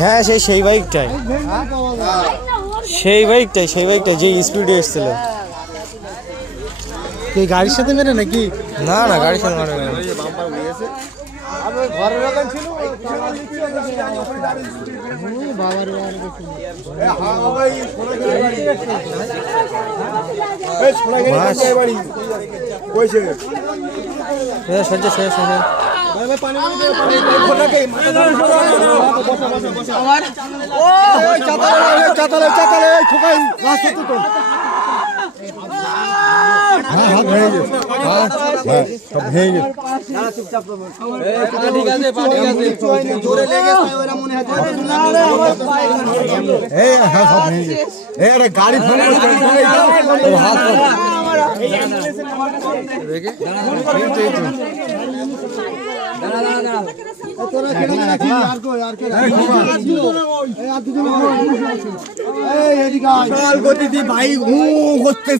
হ্যাঁ সেই বাইকটাই যে স্পিডে এসেছিল। গাড়ির সাথে মেরে নাকি? না গাড়ির সাথে মারে না। গাড়ি ভাই